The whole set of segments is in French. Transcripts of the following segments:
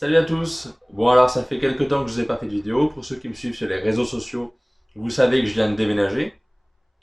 Salut à tous. Bon alors ça fait quelques temps que je vous ai pas fait de vidéo. Pour ceux qui me suivent sur les réseaux sociaux, vous savez que je viens de déménager.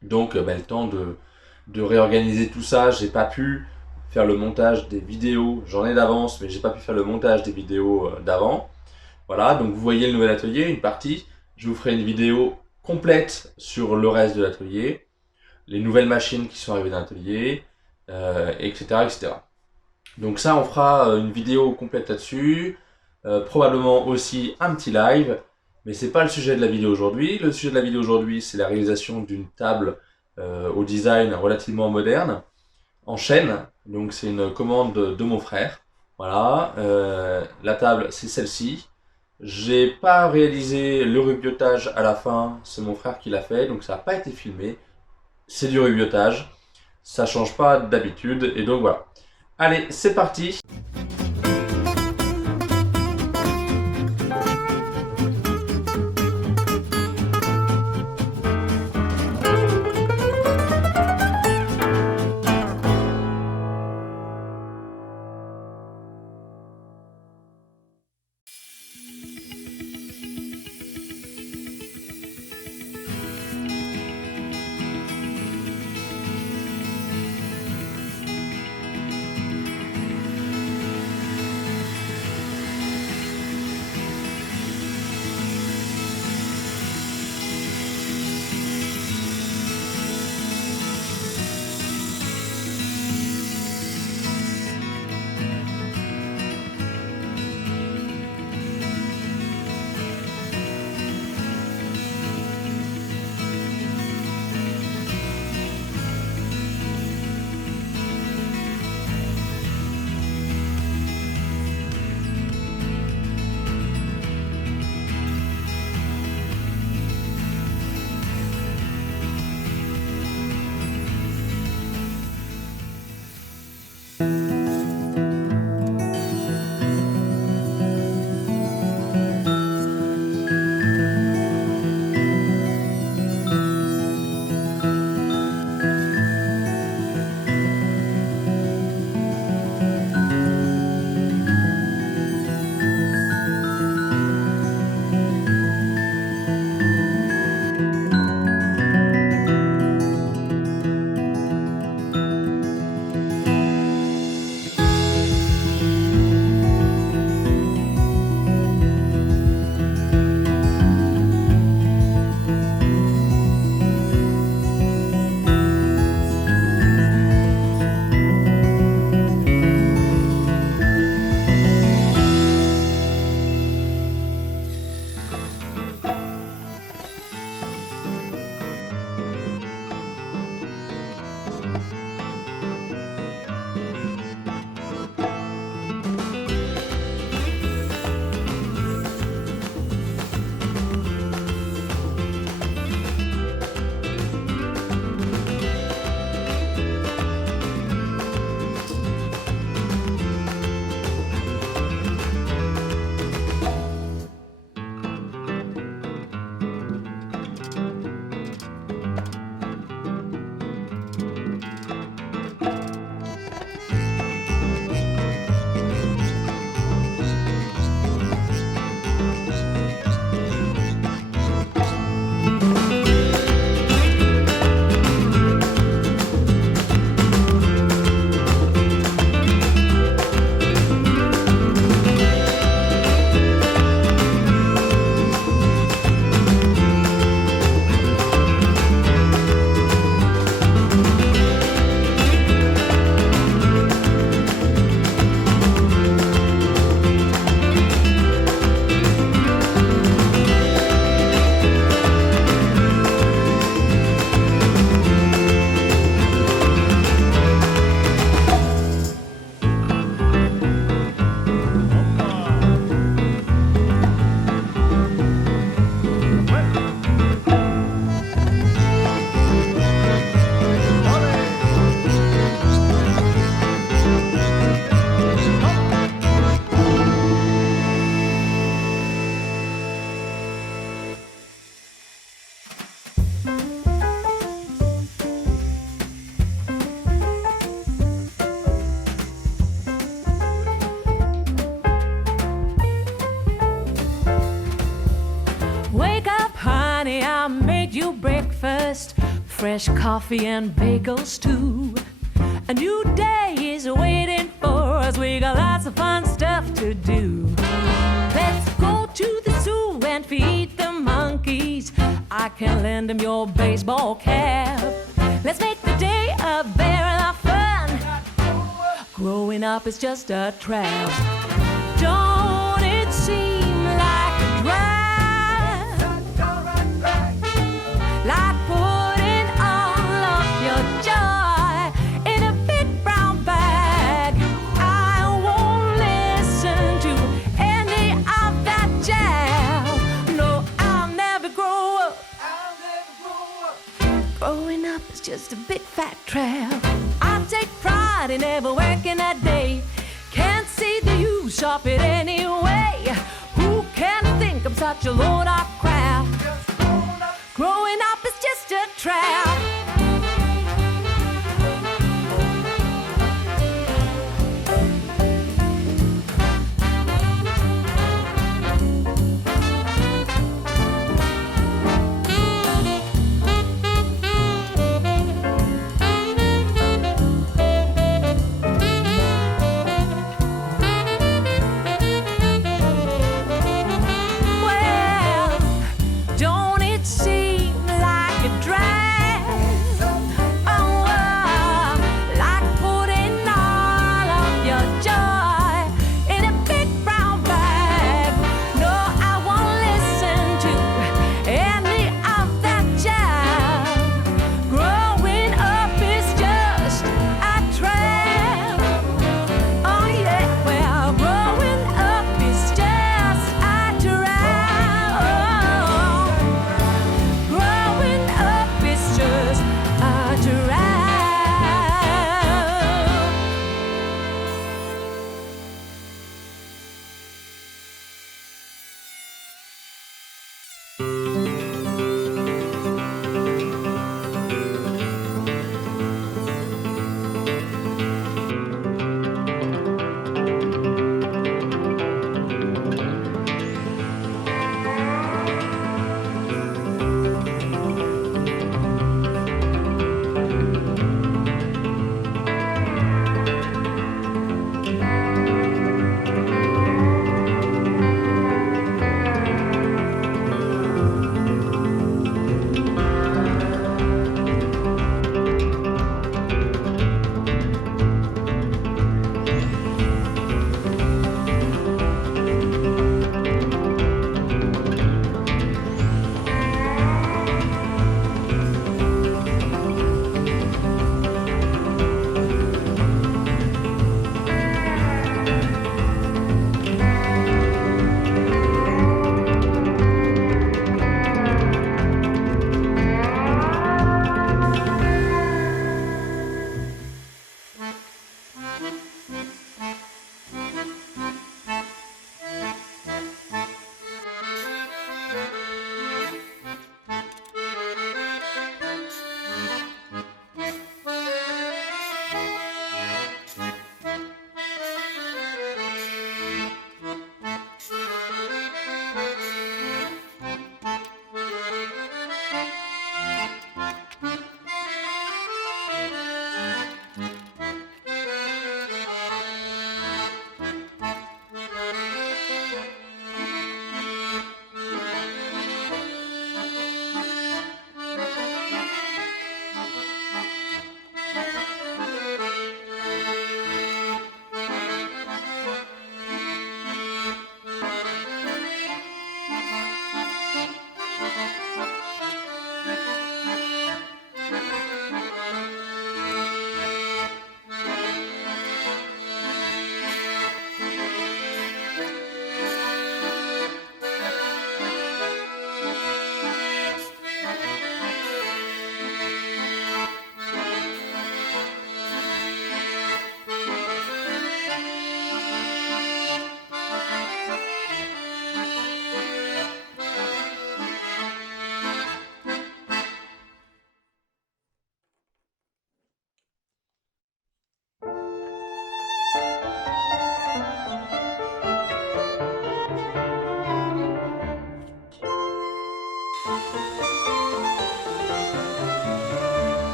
Donc le temps de réorganiser tout ça, j'ai pas pu faire le montage des vidéos. J'en ai d'avance, mais j'ai pas pu faire le montage des vidéos d'avant. Voilà, donc vous voyez le nouvel atelier, une partie. Je vous ferai une vidéo complète sur le reste de l'atelier, les nouvelles machines qui sont arrivées dans l'atelier, etc., etc. Donc ça, on fera une vidéo complète là-dessus, probablement aussi un petit live, mais c'est pas le sujet de la vidéo aujourd'hui. Le sujet de la vidéo aujourd'hui, c'est la réalisation d'une table au design relativement moderne, en chêne. Donc c'est une commande de mon frère. Voilà, la table c'est celle-ci. J'ai pas réalisé le rubiotage à la fin, c'est mon frère qui l'a fait, donc ça n'a pas été filmé. C'est du rubiotage, ça change pas d'habitude, et donc voilà. Allez, c'est parti. made you breakfast, fresh coffee and bagels too. A new day is waiting for us, we got lots of fun stuff to do. Let's go to the zoo and feed the monkeys, I can lend them your baseball cap. Let's make the day a barrel of fun, growing up is just a trap. Don't it seem like a drag? Like putting all of your joy in a big brown bag. I won't listen to any of that jazz. No, I'll never grow up. Growing up is just a big fat trap. I take pride in never working a day. Can't see the use of it anyway. Who can think I'm such a load of crap? Growing up is just a trap.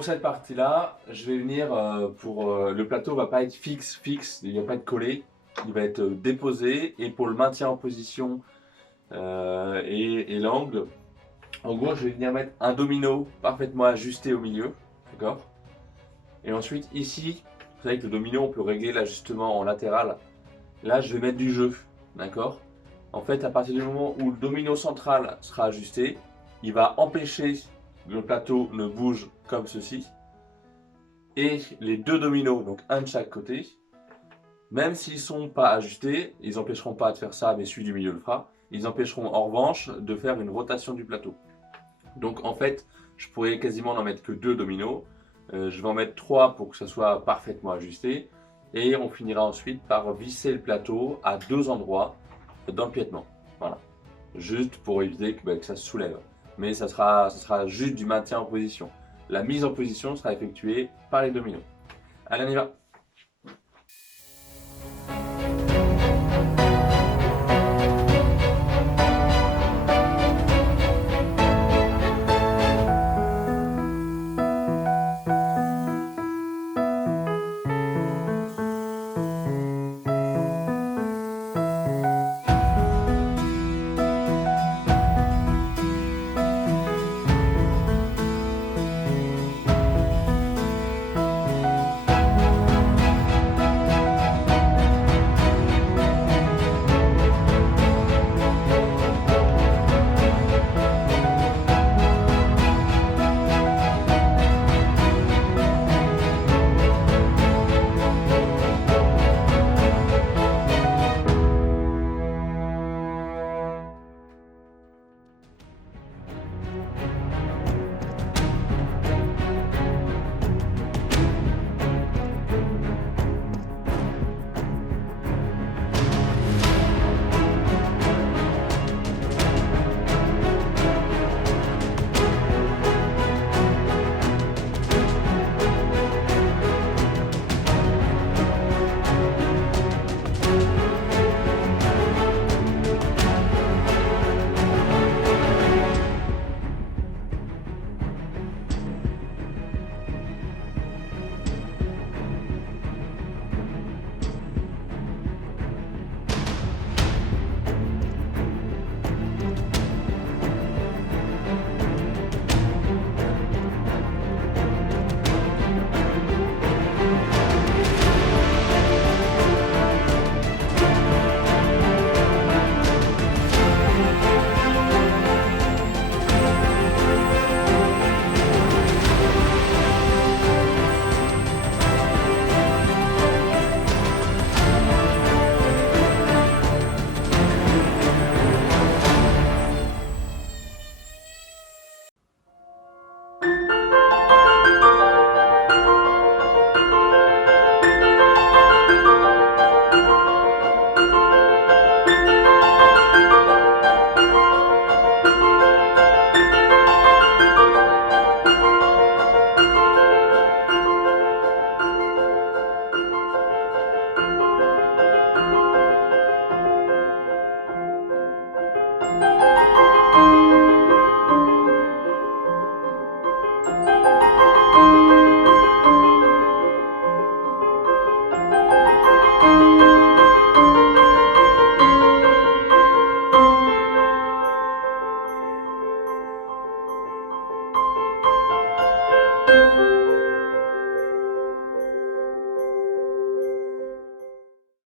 pour cette partie-là, je vais venir le plateau va pas être fixe, il va pas être collé, il va être déposé et pour le maintien en position et l'angle, en gros, je vais venir mettre un domino parfaitement ajusté au milieu, d'accord? Et ensuite ici, vous savez que le domino, on peut régler l'ajustement en latéral. Là, je vais mettre du jeu, d'accord? En fait, à partir du moment où le domino central sera ajusté, il va empêcher que le plateau ne bouge comme ceci. Et les deux dominos, donc un de chaque côté, même s'ils ne sont pas ajustés, ils n'empêcheront pas de faire ça, mais celui du milieu le fera. Ils empêcheront en revanche de faire une rotation du plateau. Donc en fait, je pourrais quasiment n'en mettre que 2 dominos. Je vais en mettre 3 pour que ça soit parfaitement ajusté. Et on finira ensuite par visser le plateau à 2 endroits dans le piétement. Voilà. Juste pour éviter que ça se soulève. Mais ça sera juste du maintien en position. La mise en position sera effectuée par les dominos. Allez, on y va!